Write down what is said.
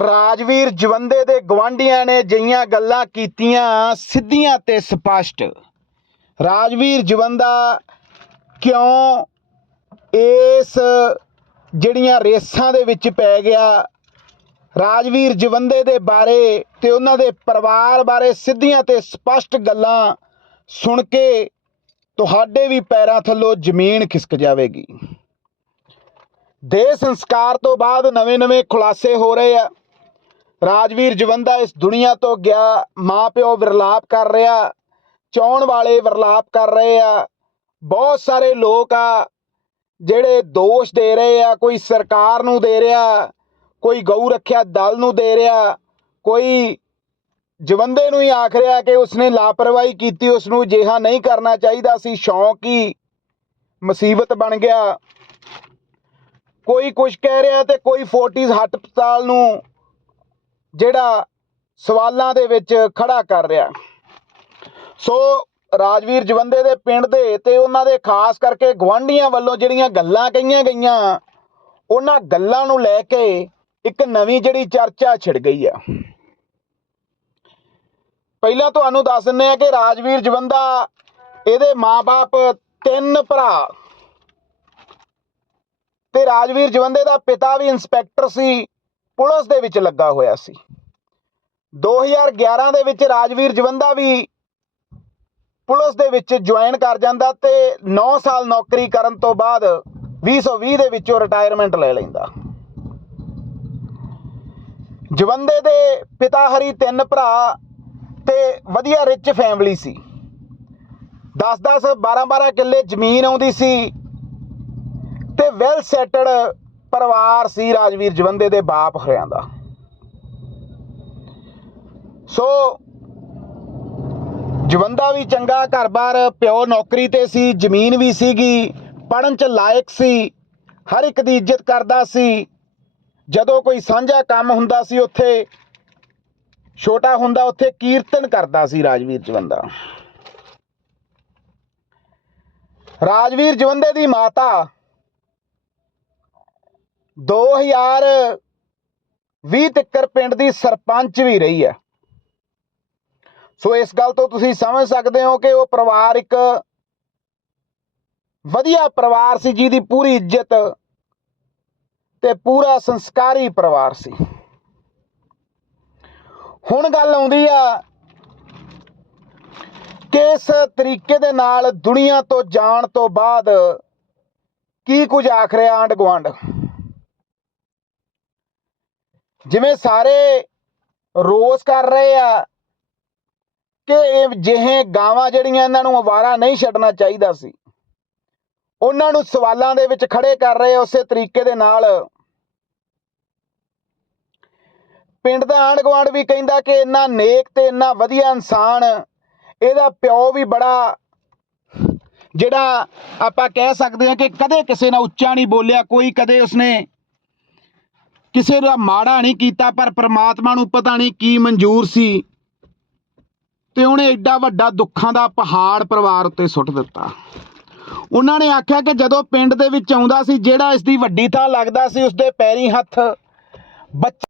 ਰਾਜਵੀਰ ਜਵੰਦੇ ਦੇ ਗਵਾਂਢੀਆਂ ਨੇ ਜਿਹੀਆਂ ਗੱਲਾਂ ਕੀਤੀਆਂ, ਸਿੱਧੀਆਂ ਤੇ ਸਪਸ਼ਟ। ਰਾਜਵੀਰ ਜਵੰਦਾ, ਕਿਉਂ ਇਸ ਜਿਹੜੀਆਂ ਰੇਸਾਂ ਦੇ ਵਿੱਚ ਪੈ ਗਿਆ? ਰਾਜਵੀਰ ਜਵੰਦੇ ਦੇ ਬਾਰੇ ਤੇ ਉਹਨਾਂ ਦੇ ਪਰਿਵਾਰ ਬਾਰੇ ਸਿੱਧੀਆਂ ਤੇ ਸਪਸ਼ਟ ਗੱਲਾਂ ਸੁਣ ਕੇ ਤੁਹਾਡੇ ਵੀ ਪੈਰਾਂ ਥੱਲੋਂ ਜ਼ਮੀਨ ਖਿਸਕ ਜਾਵੇਗੀ। ਦੇਹ ਸੰਸਕਾਰ ਤੋਂ ਬਾਅਦ ਨਵੇਂ-ਨਵੇਂ ਖੁਲਾਸੇ ਹੋ ਰਹੇ ਆ। ਰਾਜਵੀਰ ਜਵੰਦਾ ਇਸ ਦੁਨੀਆ ਤੋਂ ਗਿਆ, ਮਾਪਿਓ ਵਿਰਲਾਪ ਕਰ ਰਿਹਾ, ਚਾਹਣ ਵਾਲੇ ਵਿਰਲਾਪ ਕਰ ਰਹੇ ਆ, ਬਹੁਤ ਸਾਰੇ ਲੋਕ ਆ ਜਿਹੜੇ ਦੋਸ਼ ਦੇ ਰਹੇ ਆ, ਕੋਈ ਸਰਕਾਰ ਨੂੰ ਦੇ ਰਿਹਾ, ਕੋਈ ਗਊ ਰੱਖਿਆ ਦਲ ਨੂੰ ਦੇ ਰਿਹਾ, ਕੋਈ ਜਵੰਦੇ ਨੂੰ ਹੀ ਆਖ ਰਿਹਾ ਕਿ ਉਸਨੇ ਲਾਪਰਵਾਹੀ ਕੀਤੀ ਉਸ ਨੂੰ ਜਿਹਾ ਨਹੀਂ ਕਰਨਾ ਚਾਹੀਦਾ ਸੀ ਸ਼ੌਂਕ ਹੀ ਮੁਸੀਬਤ ਬਣ ਗਿਆ। ਕੋਈ ਕੁਝ ਕਹਿ ਰਿਹਾ ਤੇ ਕੋਈ ਫੋਰਟਿਸ ਹਸਪਤਾਲ ਨੂੰ ਜਿਹੜਾ ਸਵਾਲਾਂ ਦੇ ਵਿੱਚ ਖੜਾ ਕਰ ਰਿਹਾ। ਸੋ ਰਾਜਵੀਰ ਜਵੰਦੇ ਦੇ ਪਿੰਡ ਦੇ ਤੇ ਉਹਨਾਂ ਦੇ ਖਾਸ ਕਰਕੇ ਗਵਾਂਢੀਆਂ ਵੱਲੋਂ ਜਿਹੜੀਆਂ ਗੱਲਾਂ ਕਹੀਆਂ ਗਈਆਂ, ਉਹਨਾਂ ਗੱਲਾਂ ਨੂੰ ਲੈ ਕੇ ਇੱਕ ਨਵੀਂ ਜਿਹੜੀ ਚਰਚਾ ਛਿੜ ਗਈ ਆ। ਪਹਿਲਾਂ ਤੁਹਾਨੂੰ ਦੱਸ ਦਿੰਨੇ ਆ ਕਿ ਰਾਜਵੀਰ ਜਵੰਦਾ ਇਹਦੇ ਮਾਪੇ ਤਿੰਨ ਭਰਾ। ਤੇ ਰਾਜਵੀਰ ਜਵੰਦੇ ਦਾ ਪਿਤਾ ਵੀ ਇੰਸਪੈਕਟਰ ਸੀ, ਪੁਲਿਸ ਦੇ ਵਿੱਚ ਲੱਗਾ ਹੋਇਆ ਸੀ। 2011 ਦੇ ਵਿੱਚ ਰਾਜਵੀਰ ਜਵੰਦਾ ਵੀ ਪੁਲਿਸ ਦੇ ਵਿੱਚ ਜੁਆਇਨ ਕਰ ਜਾਂਦਾ ਤੇ 9 ਸਾਲ ਨੌਕਰੀ ਕਰਨ ਤੋਂ ਬਾਅਦ 2020 ਦੇ ਵਿੱਚੋਂ ਰਿਟਾਇਰਮੈਂਟ ਲੈ ਲੈਂਦਾ। ਜਵੰਦੇ ਦੇ ਪਿਤਾ ਹਰੀ ਤਿੰਨ ਭਰਾ ਤੇ ਵਧੀਆ ਰਿਚ ਫੈਮਿਲੀ ਸੀ। 10-10 12-12 ਕਿੱਲੇ ਜ਼ਮੀਨ ਆਉਂਦੀ ਸੀ ਤੇ ਵੈਲ ਸੈਟਡ ਪਰਿਵਾਰ ਸੀ ਰਾਜਵੀਰ ਜਵੰਦੇ ਦੇ ਬਾਪ ਹਰਿਆਂ ਦਾ। ਸੋ ਜਵੰਦਾ ਵੀ ਚੰਗਾ, ਘਰ-ਬਾਰ ਪਿਓ ਨੌਕਰੀ ਤੇ ਸੀ, ਜ਼ਮੀਨ ਵੀ ਸੀਗੀ ਪੜਨ ਚ ਲਾਇਕ ਸੀ, ਹਰ ਇੱਕ ਦੀ ਇੱਜ਼ਤ ਕਰਦਾ ਸੀ। ਜਦੋਂ ਕੋਈ ਸਾਂਝਾ ਕੰਮ ਹੁੰਦਾ ਸੀ ਉੱਥੇ, ਛੋਟਾ ਹੁੰਦਾ ਉੱਥੇ ਕੀਰਤਨ ਕਰਦਾ ਸੀ ਰਾਜਵੀਰ ਜਵੰਦਾ। ਰਾਜਵੀਰ ਜਵੰਦੇ ਦੀ ਮਾਤਾ 2020 ਤੱਕਰ ਪਿੰਡ ਦੀ ਸਰਪੰਚ ਵੀ ਰਹੀ ਹੈ। ਸੋ ਇਸ ਗੱਲ ਤੋਂ ਤੁਸੀਂ ਸਮਝ ਸਕਦੇ ਹੋ ਕਿ ਉਹ ਪਰਿਵਾਰ ਇੱਕ ਵਧੀਆ ਪਰਿਵਾਰ ਸੀ, ਜਿਹਦੀ ਪੂਰੀ ਇੱਜ਼ਤ ਤੇ ਪੂਰਾ ਸੰਸਕਾਰੀ ਪਰਿਵਾਰ ਸੀ। ਹੁਣ ਗੱਲ ਆਉਂਦੀ ਆ ਕਿ ਇਸ ਤਰੀਕੇ ਦੇ ਨਾਲ ਦੁਨੀਆ ਤੋਂ ਜਾਣ ਤੋਂ ਬਾਅਦ ਕੀ ਕੁਝ ਆਖ ਰਿਹਾ ਆਂਡ ਗਵਾਂਡ ਜਿਵੇਂ ਸਾਰੇ ਰੋਸ ਕਰ ਰਹੇ ਆ ਕਿ ਇਹ ਜਿਹੇ ਗਾਵਾਂ ਜਿਹੜੀਆਂ ਇਹਨਾਂ ਨੂੰ ਅਵਾਰਾ ਨਹੀਂ ਛੱਡਣਾ ਚਾਹੀਦਾ ਸੀ। ਉਹਨਾਂ ਨੂੰ ਸਵਾਲਾਂ ਦੇ ਵਿੱਚ ਖੜੇ ਕਰ ਰਹੇ ਉਸੇ ਤਰੀਕੇ ਦੇ ਨਾਲ ਪਿੰਡ ਦਾ ਆਂਢ ਗੁਆਂਢ ਵੀ ਕਹਿੰਦਾ ਕਿ ਇੰਨਾ ਨੇਕ ਤੇ ਇੰਨਾ ਵਧੀਆ ਇਨਸਾਨ, ਇਹਦਾ ਪਿਓ ਵੀ ਬੜਾ ਜਿਹੜਾ ਆਪਾਂ ਕਹਿ ਸਕਦੇ ਹਾਂ ਕਿ ਕਦੇ ਕਿਸੇ ਨਾਲ ਉੱਚਾ ਨਹੀਂ ਬੋਲਿਆ, ਕੋਈ ਕਦੇ ਉਸਨੇ ਕਿਸੇ ਦਾ ਮਾੜਾ ਨਹੀਂ ਕੀਤਾ, ਪਰ ਪ੍ਰਮਾਤਮਾ ਨੂੰ ਪਤਾ ਨਹੀਂ ਕੀ ਮਨਜ਼ੂਰ ਸੀ। ਤੇ ਉਹਨੇ ਐਡਾ ਵੱਡਾ ਦੁੱਖਾਂ ਦਾ ਪਹਾੜ ਪਰਿਵਾਰ ਉੱਤੇ ਸੁੱਟ ਦਿੱਤਾ। ਉਹਨਾਂ ਨੇ ਆਖਿਆ ਕਿ ਜਦੋਂ ਪਿੰਡ ਦੇ ਵਿੱਚ ਆਉਂਦਾ ਸੀ, ਜਿਹੜਾ ਇਸ ਦੀ ਵੱਡੀ ਥਾਂ ਲੱਗਦਾ ਸੀ, ਉਸਦੇ ਪੈਰੀ ਹੱਥ ਬੱਚੇ